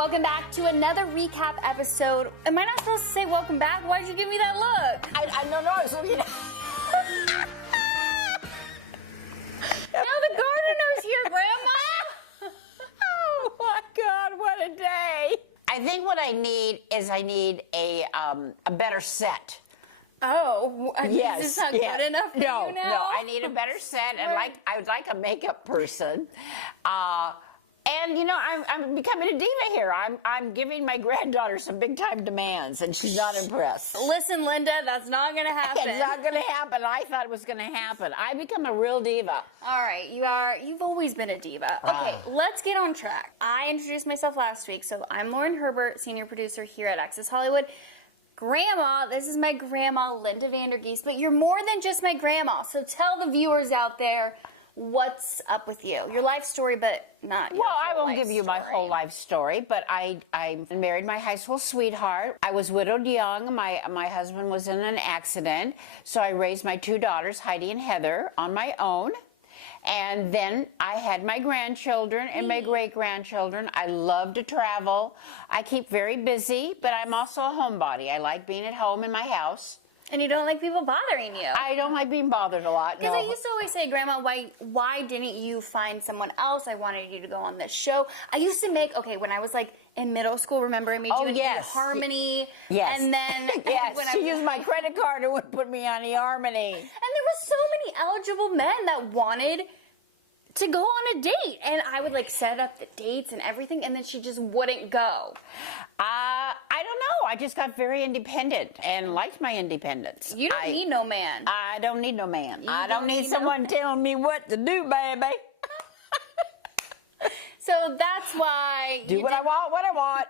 Welcome back to another recap episode. Am I not supposed to say welcome back? Why'd you give me that look? I don't know. I was looking at... Now the gardener's here, Grandma. Oh my God, what a day. I think what I need is a better set. Oh, Yes, is this not good enough for you now? No, I need a better set, and I would like a makeup person. And you know, I'm becoming a diva here. I'm giving my granddaughter some big time demands, and she's not impressed. Listen, Linda, that's not going to happen. It's not going to happen. I thought it was going to happen. I become a real diva. All right, you've always been a diva. Okay, let's get on track. I introduced myself last week, so I'm Lauren Herbert, senior producer here at Access Hollywood. Grandma, this is my grandma, Linda Vandergeest, but you're more than just my grandma, so tell the viewers out there what's up with you. Your life story, but not your Well, I whole won't life give you my story. whole life story, but I married my high school sweetheart. I was widowed young. My husband was in an accident, so I raised my two daughters, Heidi and Heather, on my own. And then I had my grandchildren and my great-grandchildren. I love to travel. I keep very busy, but I'm also a homebody. I like being at home in my house. And you don't like people bothering you. I don't like being bothered a lot, Because no. I used to always say, Grandma, why didn't you find someone else? I wanted you to go on this show. I used to make, when I was like in middle school, remember I made you do Harmony? Yes. And then yes, when she used my credit card and would put me on eHarmony. And there was so many eligible men that wanted to go on a date. And I would like set up the dates and everything, and then she just wouldn't go. I don't know. I just got very independent and liked my independence. You don't need no man. I don't need no man. I don't don't need need someone telling me what to do, baby. So that's why Do what I want.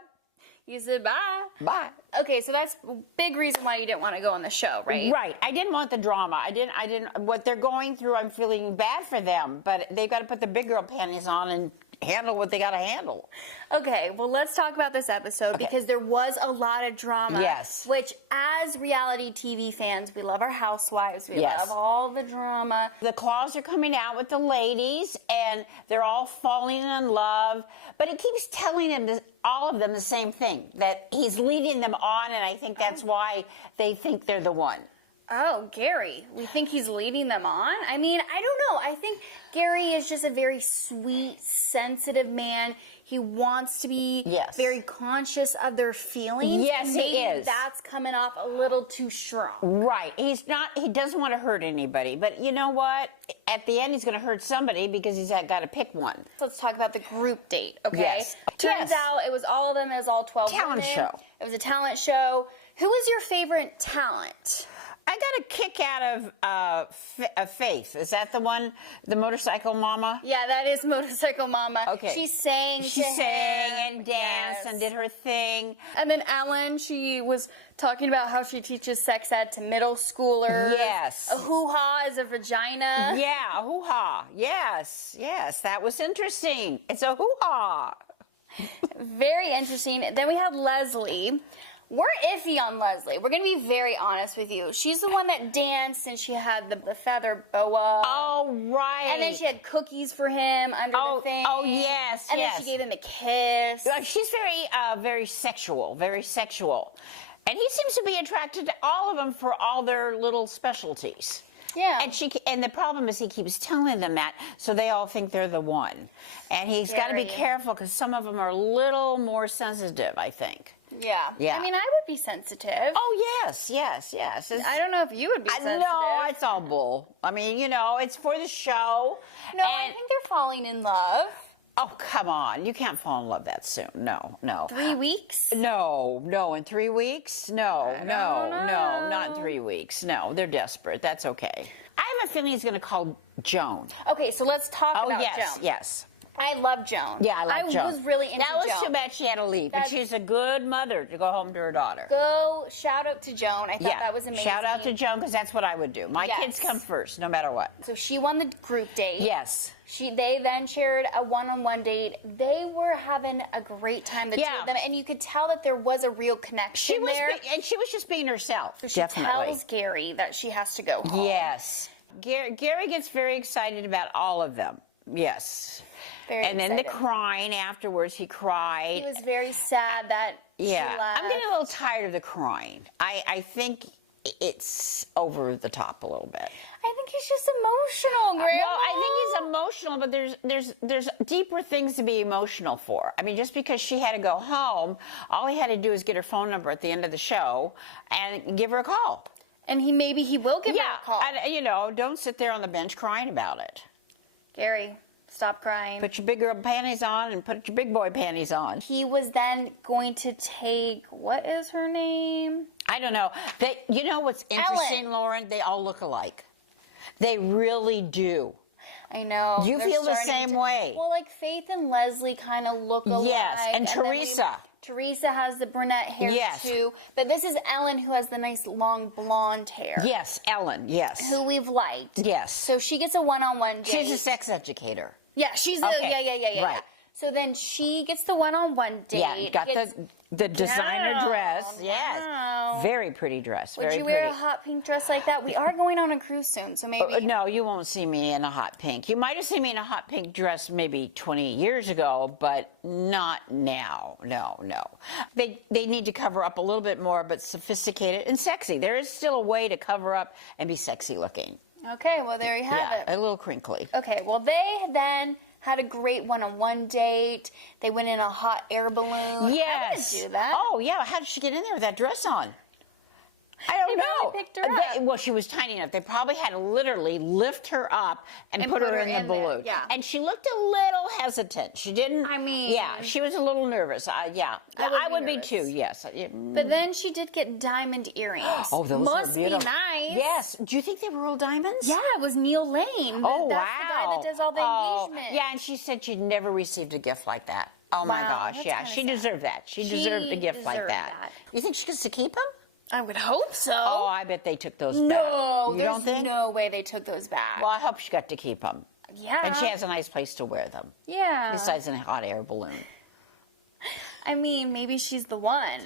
You said bye. Bye. Okay, so that's a big reason why you didn't want to go on the show, right? Right. I didn't want the drama. I didn't, what they're going through, I'm feeling bad for them, but they've got to put the big girl panties on and handle what they got to handle. Okay, well, let's talk about this episode because there was a lot of drama. Yes. Which, as reality TV fans, we love our housewives. We Yes. love all the drama. The claws are coming out with the ladies, and they're all falling in love. But he keeps telling them, all of them, the same thing, that he's leading them on, and I think that's why they think they're the one. Oh, Gerry. We think he's leading them on? I mean, I don't know. I think Gerry is just a very sweet, sensitive man. He wants to be very conscious of their feelings. Yes, and he is. That's coming off a little too strong. Right. He doesn't want to hurt anybody. But you know what? At the end, he's going to hurt somebody because he's got to pick one. Let's talk about the group date, okay? Yes. Turns out it was all of them. It was all 12 Talent women. show. It was a talent show. Who was your favorite talent? I got a kick out of Faith. Is that the one, the motorcycle mama? Yeah, that is Motorcycle Mama. Okay. She sang and danced and did her thing. And then Ellen, she was talking about how she teaches sex ed to middle schoolers. Yes. A hoo-ha is a vagina. Yeah, a hoo-ha. Yes, that was interesting. It's a hoo-ha. Very interesting. Then we had Leslie. We're iffy on Leslie. We're going to be very honest with you. She's the one that danced and she had the feather boa. Oh, right. And then she had cookies for him under the thing. Oh, yes, And then she gave him a kiss. She's very sexual, very sexual. And he seems to be attracted to all of them for all their little specialties. Yeah. And the problem is he keeps telling them that, so they all think they're the one. And he's got to be careful because some of them are a little more sensitive, I think. Yeah. I mean, I would be sensitive. Oh, yes. I don't know if you would be sensitive. No, it's all bull. I mean, it's for the show. No, I think they're falling in love. Oh, come on. You can't fall in love that soon. No. 3 weeks? No, in 3 weeks? No, not in 3 weeks. No, they're desperate. That's okay. I have a feeling he's going to call Joan. Okay, so let's talk about Joan. Yes. I love Joan. Yeah, I love Joan. I was really into Joan. That was too bad she had to leave, but she's a good mother to go home to her daughter. Go shout out to Joan. I thought that was amazing. Shout out to Joan because that's what I would do. My kids come first, no matter what. So she won the group date. Yes. They then shared a one-on-one date. They were having a great time, the two of them, and you could tell that there was a real connection there. And she was just being herself. So she tells Gerry that she has to go home. Yes. Gerry gets very excited about all of them. Yes. Very and then the excited. crying afterwards, he cried. He was very sad that she left. I'm getting a little tired of the crying. I think it's over the top a little bit. I think he's just emotional, Grandma. Well, I think he's emotional, but there's deeper things to be emotional for. I mean, just because she had to go home, all he had to do is get her phone number at the end of the show and give her a call. And maybe he will give her a call. And don't sit there on the bench crying about it. Gary, stop crying. Put your big girl panties on and put your big boy panties on. He was then going to take, what is her name? I don't know. You know what's interesting, Ellen. Lauren? They all look alike. They really do. I know. You they're feel the starting same way. Well, like Faith and Leslie kind of look alike. Yes, and then Theresa. Theresa has the brunette hair too. But this is Ellen who has the nice long blonde hair. Yes, Ellen, yes. Who we've liked. Yes. So she gets a one-on-one date. She's a sex educator. Yeah, she's yeah. Right. So then she gets the one-on-one date. Yeah, got the designer dress. Yes. Wow. Very pretty dress. Would very you wear pretty. a hot pink dress like that? We are going on a cruise soon, so maybe. No, you won't see me in a hot pink. You might have seen me in a hot pink dress maybe 20 years ago, but not now. No. They need to cover up a little bit more, but sophisticated and sexy. There is still a way to cover up and be sexy looking. Okay, well, there you have it. A little crinkly. Okay, well, they then had a great one-on-one date. They went in a hot air balloon. Yes. I would do that. Oh, yeah. How did she get in there with that dress on? I don't know. probably picked her up. Well, she was tiny enough. They probably had to literally lift her up and put her in the balloon. There, yeah. And she looked a little hesitant. She didn't. I mean. Yeah, she was a little nervous. Yeah. I would be nervous. too, yes. But then she did get diamond earrings. Oh, those Must are beautiful. be nice. Yes. Do you think they were real diamonds? Yeah, it was Neil Lane. Oh, That's wow. the guy that does all the engagement. Yeah, and she said she'd never received a gift like that. Oh, my Wow, gosh. that's Yeah, kinda she sad. deserved that. She deserved a gift like deserved that. You think she gets to keep them? I would hope so. Oh, I bet they took those back. No, You there's don't think? no way they took those back. Well, I hope she got to keep them. Yeah. And she has a nice place to wear them. Yeah. Besides in a hot air balloon. I mean, maybe she's the one.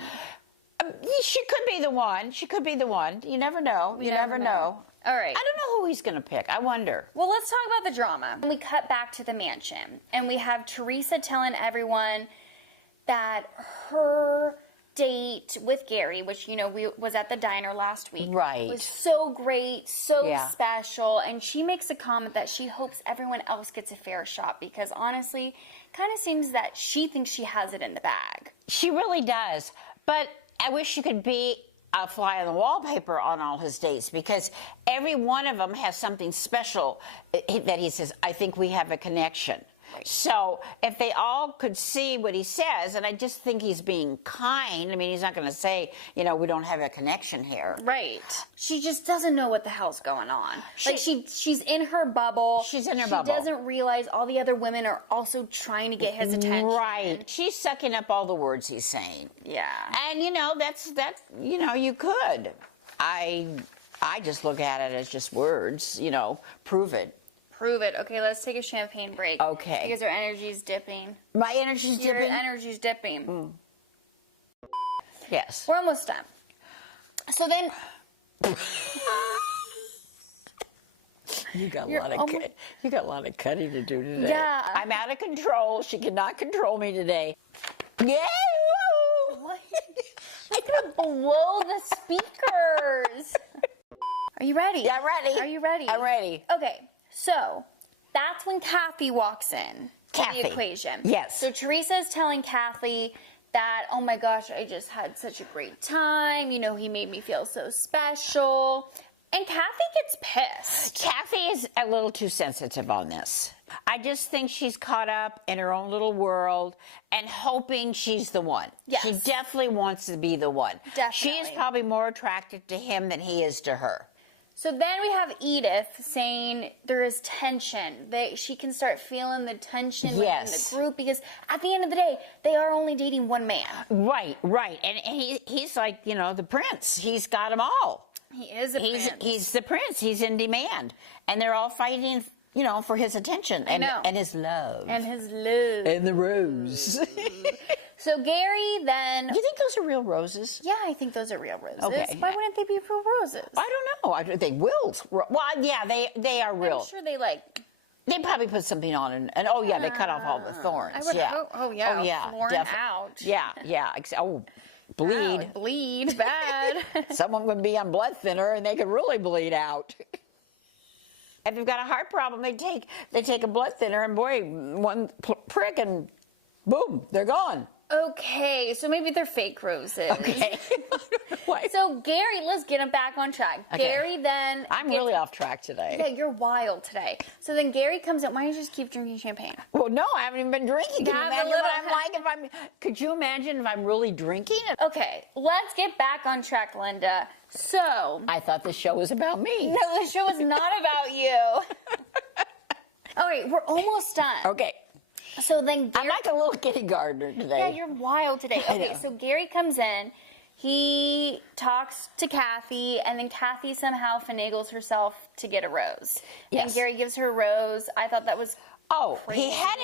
She could be the one. She could be the one. You never know. You never know. All right. I don't know who he's going to pick. I wonder. Well, let's talk about the drama. We cut back to the mansion, and we have Theresa telling everyone that her date with Gerry, which, was at the diner last week. Right. Was so great, so Yeah. special. And she makes a comment that she hopes everyone else gets a fair shot because honestly, kind of seems that she thinks she has it in the bag. She really does. But I wish she could be a fly on the wallpaper on all his dates because every one of them has something special that he says, I think we have a connection. So if they all could see what he says, and I just think he's being kind. I mean, he's not going to say, we don't have a connection here. Right. She just doesn't know what the hell's going on. She's in her bubble. She's in her bubble. She doesn't realize all the other women are also trying to get his attention. Right. She's sucking up all the words he's saying. Yeah. And, you could. I just look at it as just words, prove it. Prove it. Okay, let's take a champagne break. Okay. Because our energy's dipping. My energy's Your dipping? energy's dipping. Yes. We're almost done. So then... You got You're you got a lot of cutting to do today. Yeah. I'm out of control. She cannot control me today. Yeah. What? I'm going to blow the speakers. Are you ready? Yeah, I'm ready. Are you ready? I'm ready. Okay, so that's when Kathy walks in to the equation. Yes. So Theresa is telling Kathy that, oh my gosh, I just had such a great time. He made me feel so special. And Kathy gets pissed. Kathy is a little too sensitive on this. I just think she's caught up in her own little world and hoping she's the one. Yes. She definitely wants to be the one. Definitely. She is probably more attracted to him than he is to her. So then we have Edith saying there is tension. She can start feeling the tension within the group because at the end of the day, they are only dating one man. Right. And he's like, the prince. He's got them all. He is a prince. He's the prince. He's in demand. And they're all fighting, for his attention and his love. And his love. And the rose. So Gerry then... You think those are real roses? Yeah, I think those are real roses. Okay. Why wouldn't they be real roses? I don't know. They will. Well, yeah, they are real. I'm sure they They probably put something on, and oh yeah, they cut off all the thorns. I would yeah. hope. Oh yeah. Oh yeah. Thorn out. Yeah. Yeah. Oh, bleed. Wow, bleed bad. Someone would be on blood thinner, and they could really bleed out. If you've got a heart problem, they take a blood thinner, and boy, one prick, and boom, they're gone. Okay, so maybe they're fake roses. Okay. So Gerry, let's get him back on track. Okay. Gerry then... I'm really off track today. Yeah, you're wild today. So then Gerry comes in. Why don't you just keep drinking champagne? Well, no, I haven't even been drinking. Can you imagine what I'm like could you imagine if I'm really drinking? Okay, let's get back on track, Linda. So... I thought the show was about me. No, the show is not about you. All right, we're almost done. Okay. So then Gerry... I'm like a little kitty gardener today. Yeah, you're wild today. Okay, so Gerry comes in. He talks to Kathy, and then Kathy somehow finagles herself to get a rose. Yes. And Gerry gives her a rose. I thought that was crazy. He had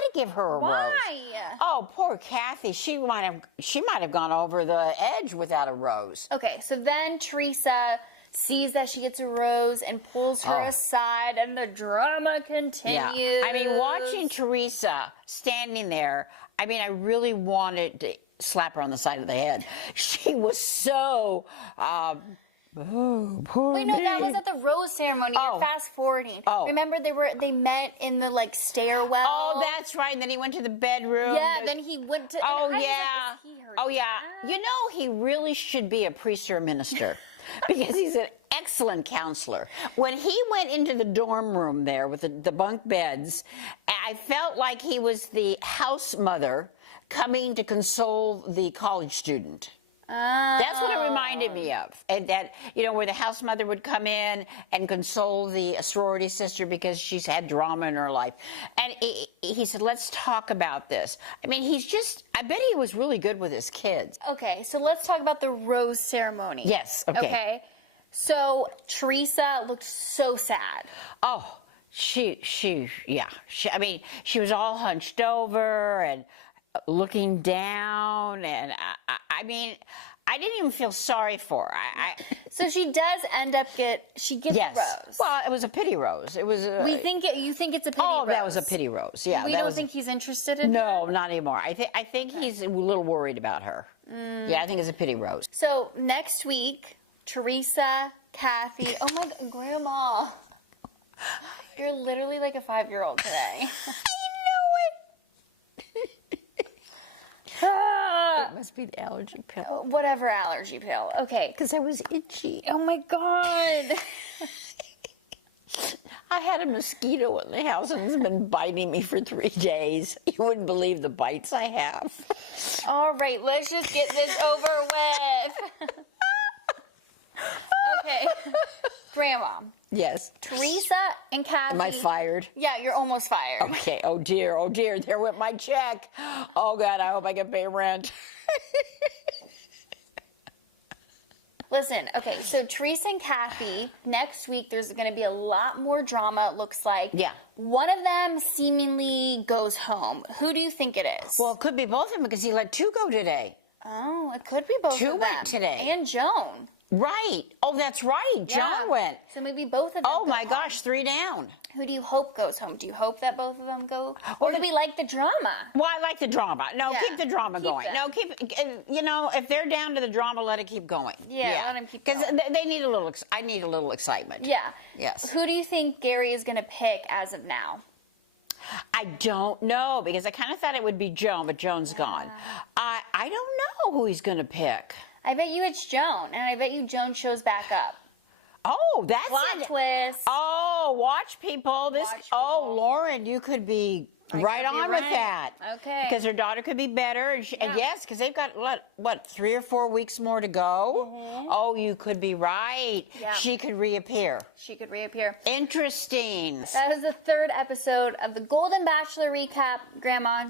to give her a rose. Why? Oh, poor Kathy. She might have gone over the edge without a rose. Okay, so then Theresa sees that she gets a rose and pulls her aside, and the drama continues. Yeah. I mean, watching Theresa standing there, I mean, I really wanted to slap her on the side of the head. She was so, poor Wait, no, that me. was at the rose ceremony. You're fast forwarding. Oh. Remember they met in the stairwell. Oh, that's right. And then he went to the bedroom. Yeah, then he went to. Oh, and I yeah. was like, is he her Oh, yeah. dad? You know, he really should be a priest or a minister because he's an excellent counselor. When he went into the dorm room there with the bunk beds, I felt like he was the house mother coming to console the college student. That's what it reminded me of. And that, where the house mother would come in and console the sorority sister because she's had drama in her life. And he said, let's talk about this. I mean, I bet he was really good with his kids. Okay, so let's talk about the rose ceremony. Yes, okay. So Theresa looked so sad. Oh, she was all hunched over and looking down, and I mean, I didn't even feel sorry for her. So she does end up she gets a rose. Well, it was a pity rose. It was. You think it's a pity rose? Oh, that was a pity rose. Yeah. We don't think he's interested in her? No, not anymore. I think he's a little worried about her. Yeah, I think it's a pity rose. So next week, Theresa, Kathy. Oh my God, Grandma, you're literally like a 5-year-old today. It must be the allergy pill. Whatever allergy pill. Okay. Because I was itchy. Oh my God. I had a mosquito in the house and it's been biting me for 3 days. You wouldn't believe the bites I have. All right, let's just get this over with. Okay. Grandma. Yes. Theresa and Kathy. Am I fired? Yeah, you're almost fired. Okay. Oh dear. There went my check. Oh God, I hope I can pay rent. Listen, okay, so Theresa and Kathy, next week there's going to be a lot more drama, it looks like. Yeah. One of them seemingly goes home. Who do you think it is? Well, it could be both of them because he let 2 go today. Oh, it could be both 2 of them. went today. And Joan. Right. Oh, that's right. Yeah. Joan went. So maybe both of them Oh go my home. gosh, 3 down. Who do you hope goes home? Do you hope that both of them go? Or do we like the drama? Well, I like the drama. No, Yeah, keep the drama keep going. them. No, if they're down to the drama, let it keep going. Yeah, let them keep Because going. they need a little, I need a little excitement. Yeah. Yes. Who do you think Gerry is going to pick as of now? I don't know, because I kind of thought it would be Joan, but Joan's gone. I don't know who he's going to pick. I bet you it's Joan, and I bet you Joan shows back up. Oh, that's Plot it. twist. Oh, watch people. Watch Oh, people. Lauren, you could be right could be on with right. that. Okay. Because her daughter could be better. And yes, because they've got, what, 3 or 4 weeks more to go? Mm-hmm. Oh, you could be right. Yeah. She could reappear. She could reappear. Interesting. That was the 3rd episode of the Golden Bachelor recap, Grandma.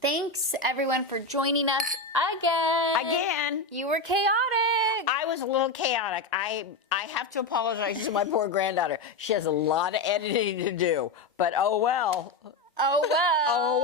Thanks, everyone, for joining us again. You were chaotic. I was a little chaotic. I have to apologize to my poor granddaughter. She has a lot of editing to do. But oh well. Oh, well. Oh,